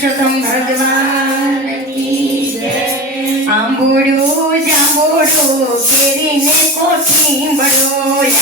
પુરુષોત્તમ ભગવાન કી જય। આંબોડો જાંબોડો કેરીને કોઠીંબડો,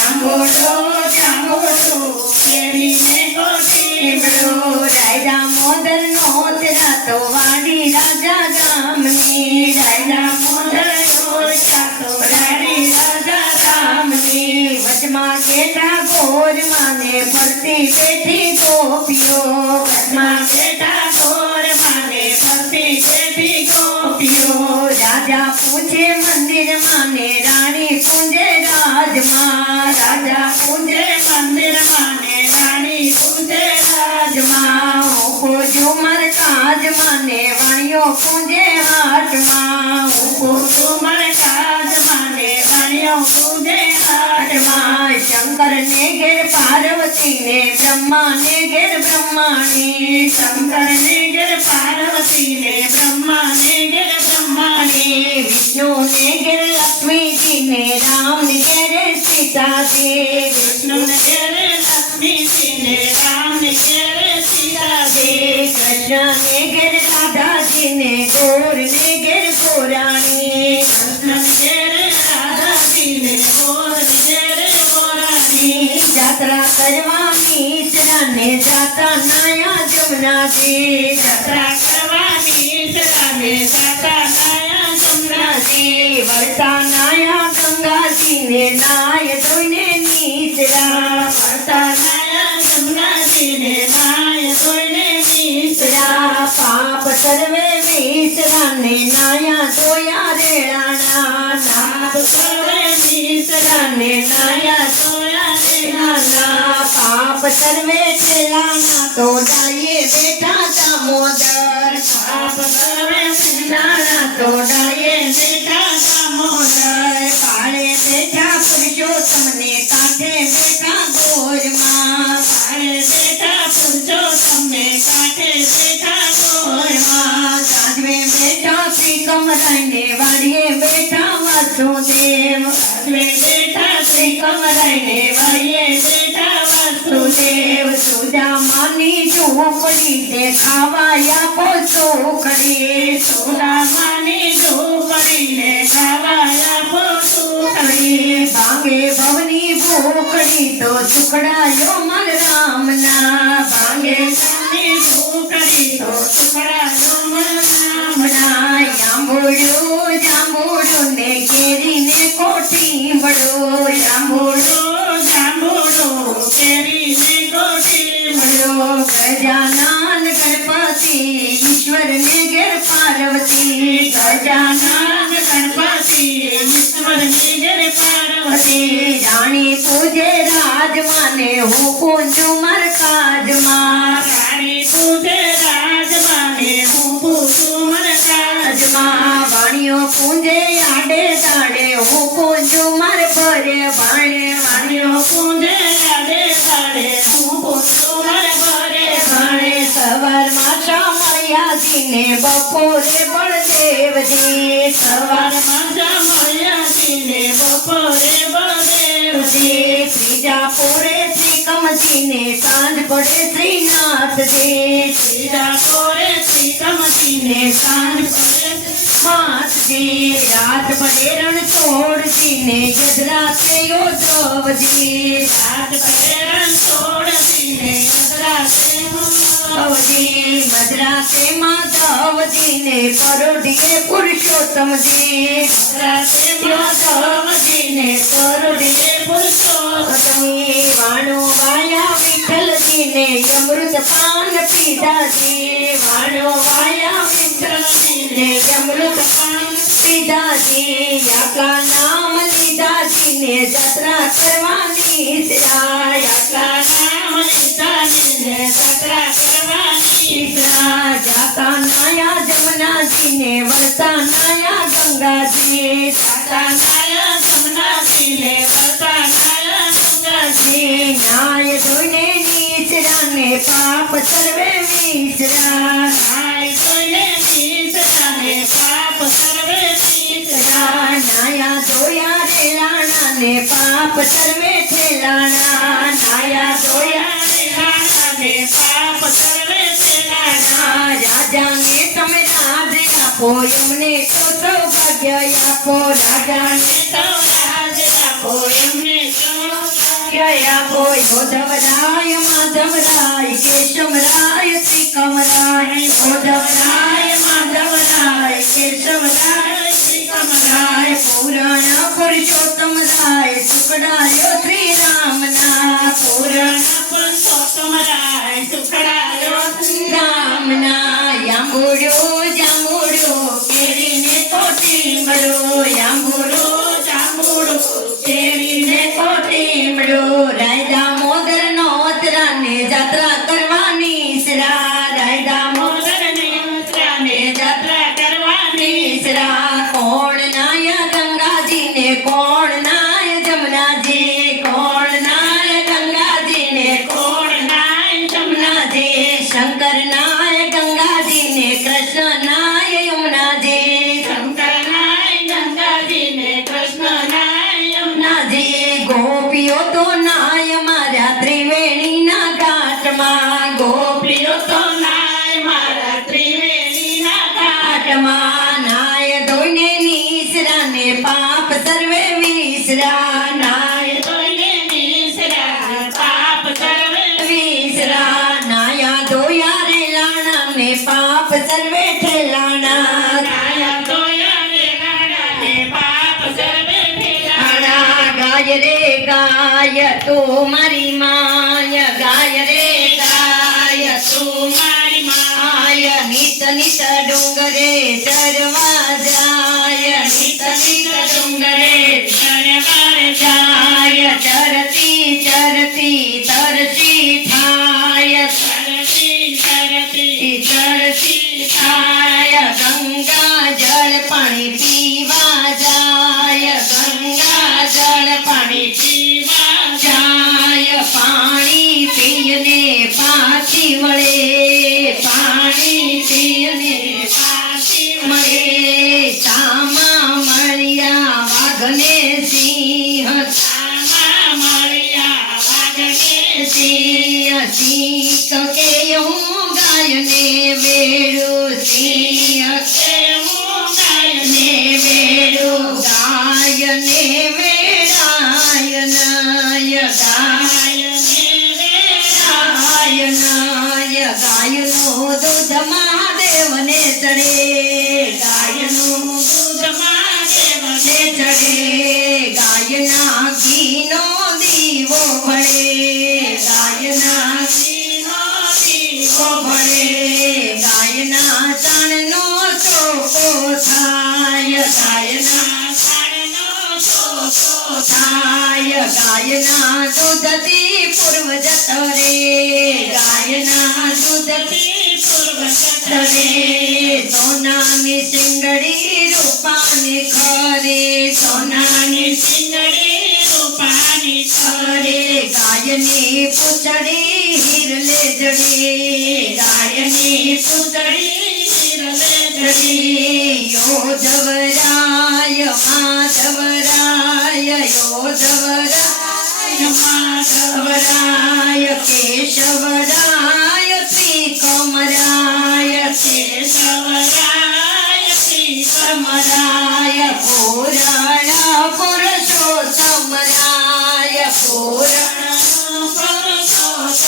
આંબોડો જાંબોડો કેરીને કોઠીંબડો, રાયડા મોદર નોત રાતો વાડી રાજા ગામની, રાયડા મોદર નોત રાતો વાડી રાજા ગામની, વચમાં કેટા ગોર માને ફરતી બેઠી ગોપીઓ, વચમાં કેટા ગોર માને ફરતી બેઠી ગોપીઓ, રાજા પૂછે મંદિર માને રાણી પૂજે રાજમાં, રાજા પૂજે મંદિર માને રાણી પૂજે રાજમાં, ઓખો ઝુમર કાજ માને વાણિયો પૂજે હાટમાં, ઓખો ઝુમર કાજ માને વાણિયો પૂજે હાટમાં, શંકર ને ઘેર પાર્વતી ને બ્રહ્મા ને ઘેર બ્રહ્માણી, શંકર ને ઘેર પાર્વતી ને બ્રહ્મા ને ઘેર બ્રહ્માણી, વિષ્ણુ ને ઘેર લક્ષ્મીજી ને રામ ને ઘેર સીતાજી, વિષ્ણુ ને ઘેર લક્ષ્મીજી ને રામ ને ઘેર સીતાજી, કૃષ્ણ ને ઘેર રાધાજી ને ગોર ને ઘેર ગોરાણી, કૃષ્ણ ને ઘેર રાધાજી ને ગોર ને ઘેર ગોરાણી, જાત્રા કરવાની ઈસરાને જાતા નાયા જમનાજી, જાત્રા કરવાની ઈસરાને જાતા નાયા જમનાજી, વરતા નાયા ગંગાજી ને નાય ધોઈને નીસરા, વરતા નાયા જમનાજી ને નાય ધોઈને નીસરા, પાપ સર્વે વીસરાને નાયા ધોયા રેણાના, પાપ સર્વે વીસરાને નાયા ધોયા રેણાના, પાપ સર્વે ઠેલાના તો ડાયે બેઠા દામોદર, પાપ સર્વે ઠેલાના તો ડાયે બેઠા દામોદર, પાળે બેઠા પુરુષોત્તમ ને કાંઠે બેઠા ગોરમાં, પાળે બેઠા પુરુષોત્તમ ને કાંઠે બેઠા ગોરમાં, સાધવે બેઠા શ્રી કમરાય ને વાડીએ બેઠા વાસુદેવ, સાધવે બેઠા શ્રી કમરાય ને વાડીએ બેઠા વાસુદેવ, સુદામાની ઝૂંપડી દેખાવાયા પોસો ખડી, સુદામાની ઝૂંપડી દેખાવાયા પોસો ખડી, ભાંગે ભવની ભૂખડી તો સુખડાયો મન રામના, ભાંગે ભવની ભૂખડી તો સુખડાયો મન રામના, આંબોડો જાંબોડો ને કેરીને કોઠીંબડો, આંબોડો જાંબોડો કેરીને કોઠીંબડો, ગજાનન ગણપતિ ઈશ્વર ને ઘેર પાર્વતી, ગજાનન ગણપતિ ઈશ્વર ને ઘેર પાર્વતી, રાણી પૂજે રાજમાં ને હું પૂજું માર કાજમાં, રાણી પૂજે રાજમાં ને હું પૂજું માર કાજમાં, વાણીઓ પૂજે આડે દાડે હું પૂજું માર ભરે ભાણે, વાણીઓ પૂજે આડે દાડે હું પૂજું માર ભરે ભાણે, સવારમાં શામળિયાજી ને બપોરે બળદેવજી, સવારમાં શામળિયાજી ને બપોરે બળદેવજી, ત્રીજા પોરે શ્રી કમજી ને સાંજ પડે શ્રીનાથજી, ત્રીજા પોરે શ્રી કમજી ને સાંજ પડે માતજી, રાત પડે રણછોડજી ને યદરાતે યોદ્રવજી, રાત પડે રણછોડજી ને યદરાતે યોદ્રવજી, મધરાતે માધવજી ને પરોઢીએ પુરુષોત્તમજી, મધરાતે માધવજી ને પરોઢીએ પુરુષોત્તમજી, વાણો વાયા વિઠ્ઠલજી ને અમૃત પાન પીધાજી, વાણો વાયા વિઠ્ઠલજી ને અમૃત પાન પીધાજી, યાકા નામ લીધાજી ને જાત્રા કરવાની ઈચ્છા, યાકા નામ લીધાજી ને જાત્રા કરવાની ઈચ્છા, જાતા નાયા જમનાજી ને વરતા નાયા ગંગાજી, જાતા નાયા જમનાજી ને વરતા નાયા ગંગાજી, નાય ધોઈને નીચરા ને પાપ સર્વે વિસરા, નાય ધોઈને નીચરા ને પાપ સર્વે વિસરા, નાયા ધોયા રેલાણા ને પાપ સર્વે ઠેલાણા, નાયા ધોયા રેલાણા ને પાપ સર્વે ઠેલાણા, આપો એમને તો સૌભાગ્ય આપો રાજાને સૌરાજ આપો એમને સૌભાગ્ય આપો યોધવરાય માધવરાય કેશવરાય શ્રીકમરાય યોધવરાય માધવરાય કેશવરાય શ્રીકમરાય પુરાણ પુરુષોત્તમરાય ટુકડાયો શ્રી રામના પુરાણ પુરુષોત્તમરાય ટુકડાયો શ્રી રામના યાંબુડો જાંબુડો કેરીને કોટીમડો યાંબુડો જાંબુડો કેરીને કોટીમડો રાય દામોદર નો અતરાને જાત્રા કરવાની સરા રાય દામોદર મોદરને ઉતરાને જાત્રા કરવાની સરા કોણ નાય ગંગાજીને કોણ નાય જમનાજી કોણ નાય ગંગાજીને કોણ નાય યમુનાજી શંકર નાય ગંગાજીને કૃષ્ણ નાય યમુનાજી શંકર નાય ગંગાજીને કૃષ્ણ નાય યમુનાજી ગોપીઓ તો નાય મારા ત્રિવેણીના ઘાટમાં ગોપીઓ તો નાય મારા ત્રિવેણીના ઘાટ ઘાટમાં નાય ધોઈને નીસરાને પાપ સર્વે વિસરા નાય તોયને નિસરા પાપ સર્વે વિસરા નાયા ધોયા રે લાણાને પાપ સર્વે ઠેલાણા નાયા તોયા રે નાડાને પાપ સર્વે ઠેલાણા આણા ગાય રે ગાય તું મારી માય ગાય રે ગાય તું મારી આય નિત નિત ડુંગરે ચરવા જાય નિત નિત ડુંગરે ચરવાર જાય ચરતી ચરતી તરસી થાય ચરતી ચરતી ચરતી થાય ગંગા જળ પાણી પીવા જાય ગંગા જળ પાણી પીવા જાય પાણી પીને પાછી વળે પાણી પીને પાછી મળે સામા મળ્યા વાઘને સિંહ સામા મળ્યા વાઘને સિંહ સિંહ કે હું ગાયને વેડું સિંહ તે હું ગાયને ને વેડું ગાયને વેડાય નાય ગાય નાય ગાયનું દૂધ મહાદેવને ચડે ગાયનું દૂધ મહાદેવને ને ચડે ગાયના ઘીનો દીવો ભળે ગાયના ઘીનો દીવો દીવો ભળે ગાયના ચણનો ચોકો થાય ગાયના સાણનો ચોકો થાય ગાયના દૂધથી પૂર્વ જતો રે ગાયના દૂધથી પૂર્વ તરે સોનાની સિંગડી રૂપાની ખરે સોનાની સિંગડી રૂપાની ખરે ગાયની પૂંછડી હિરલે જડી ગાયની પૂંછડી હિરલે જડી યોધવરાય માધવરાય યોધવરાય માધવરાય કેશવરાય શ્રીકમરાય કેશવરાય શ્રી કમરાય પુરાણ પુરુષોત્તમરાય પુરાણ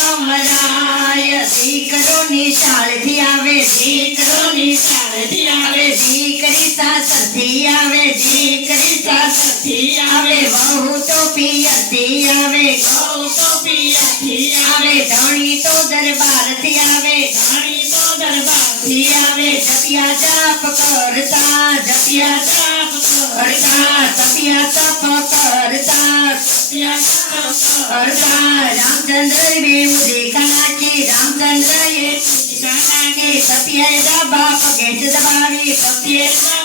પુરુષોત્તમરાય દીકરો નિશાળથી આવે દીકરો નિશાળથી આવે દીકરી સાસરથી આવે દીકરી સાસરથી આવે વહુ તો પિયરથી આવે બહુ તો પિયાથી આવે ધણી તો દરબારથી આવે ઘણી તો દરબારથી થી આવે જપિયા જાપ કરતા જપિયા જાપ કરતા જપિયા તપ કરતા કરતા રામચંદ્ર બેઉ દેખા નાખી રામચંદ્ર એ નાખી સપિયા દબા પગે દબાવી સપિયા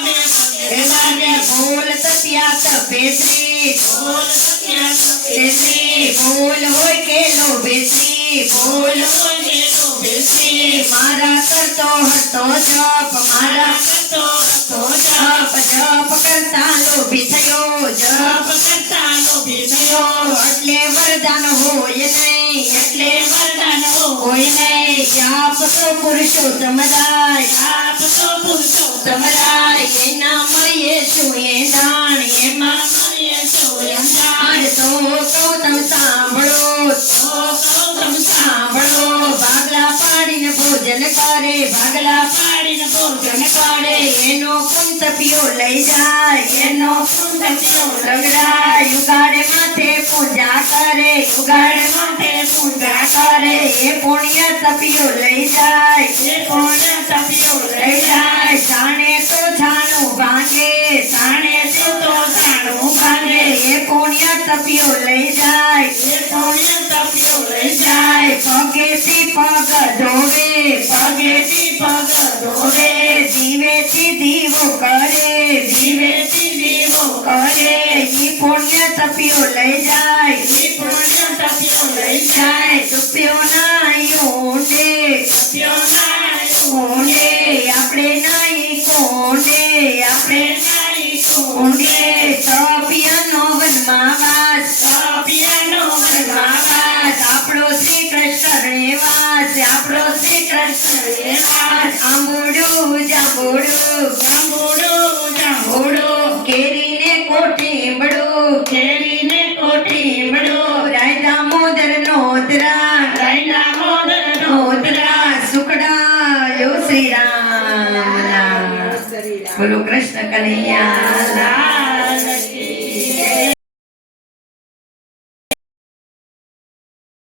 બોલ સપિયા તપે શ્રી બોલ સત્યા શ્રી બોલ હોય કે લોભે શ્રી બોલ બોલે તો બેસી મારા કરતો હતો જપ મારા તો તો જપ જપ કરતા લોભી થયો જપ કરતા લોભી થયો એટલે વરદાન હોય નહીં એટલે વરદાન હોય નહીં આપ તો પુરુષોત્તમ રાય આપ તો પુરુષોત્તમ એના મળીએ છું એ દાણ એમાં એમાં મળીએ છું એમ અને જાણ. તો કહું તમે સાંભળો ઓ કહું તમ સાંભળો ભાગલા પાડીને ભોજન કરે ભાગલા પાડીને ભોજન ભોજન કરે એનો કુંતપિયો લઈ જાય એનો કુંતપિયો રગડાય ઉગાડે માથે પૂજા કરે ઉગાડે માથે પૂજા કરે એ પુણ્ય તપિયો લઈ જાય એ પુણ્ય તપિયો લઈ જાય જાણે તો છાણું ભાંગે જાણે તો જાણું ભાંગે એ પુણ્ય તપિયો લઈ જાય એ પુણ્ય તપિયો લઈ જાય પગેથી પગ ધોવે પગેથી પગ ધોવે દીવેથી દીવો કરે દીવેથી દીવો કરે ઈ પુણ્ય તપિયો લઈ જાય એ પુણ્ય તપિયો લઈ જાય તપ્યો ના ઊંડે તપિયો ના ઊંડે આપણે નહીં કોંડે આપણે નાઈ ઊંડે તપિયાનો વનમાં વાસ તપિયાનો વાસ આપણો શ્રી કૃષ્ણ રેવાસ આપણો શ્રી કૃષ્ણ રેવાસ આંબોડું જાંબોડું જાંબુડું જાંબોડું કેરીને કોઠીબડું કેરીને કોઠીબડું રાયતા મોદર નોતરા રાયના મોદર નોતરા સુખડાયો શ્રી રામ બોલો કૃષ્ણ કનૈયા રામ